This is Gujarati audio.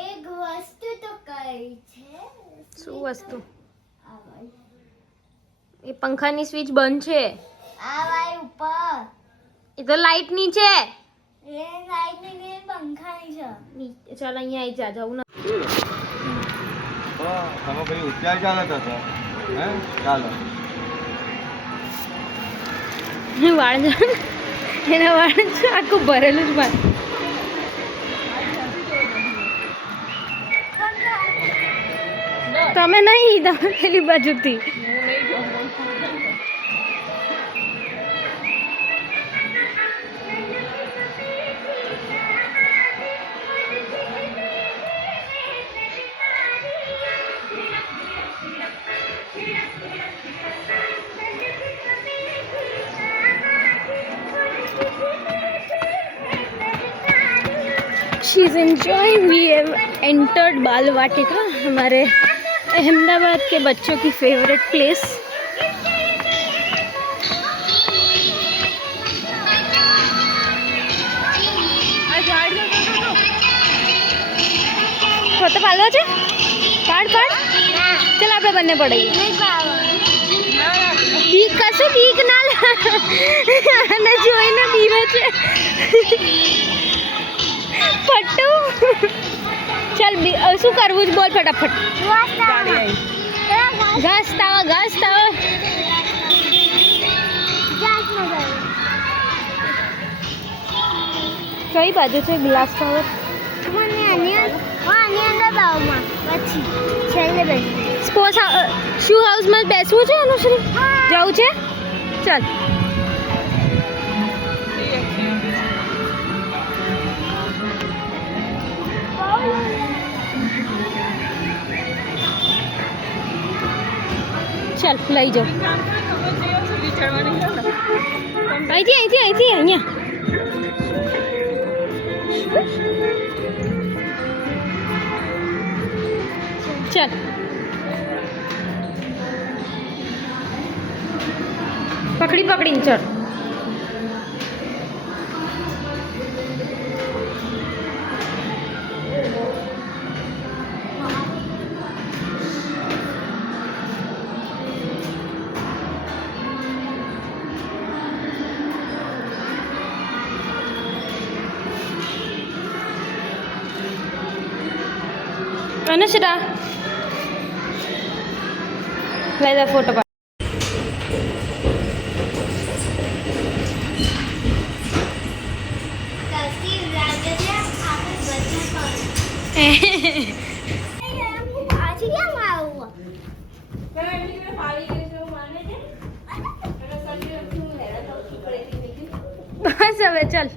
એક વસ્તુ તો કઈ છે. શું વસ્તુ? એ પંખાની સ્વિચ બંધ છે. આ વાય ઉપર. એ તો લાઈટ ની છે. એ લાઈટ ની પંખાની છે. ચાલ અહીંયા આવી જા, જવું ના. તમે ભાઈ ઉત્યાર ચાલે તો હે ચાલો વાળ એના વાળ આખું ભરેલું જ વાળ. તમે નહીં, તમે પેલી બાજુથી. She is enjoying. We have entered बाल वाटिका, हमारे अहमदाबाद के बच्चों की फेवरेट प्लेस. તો પાડવો છે? પાડ પાડ. ચાલ આપણે બંને પડીએ. બીક કશું બીક ના અને જોઈને બીવે છે. પટ્ટુ ચાલ શું કરવું જ બોલ ફટાફટ. ઘાસ તાવા કઈ બાજુ છે ગ્લાસ ટાવર? સ્પોર્ટ્સ શૂ હાઉસમાં બેસવું છે અનુશ્રી? જવું છે? ચાલ. ચાલ લઈ જાઓ. અહીંથી અહીંયા. ચાલ પકડીને ચાલ. અનુશ્રા લઈ લે ફોટો પાડ. બસ હવે ચાલ.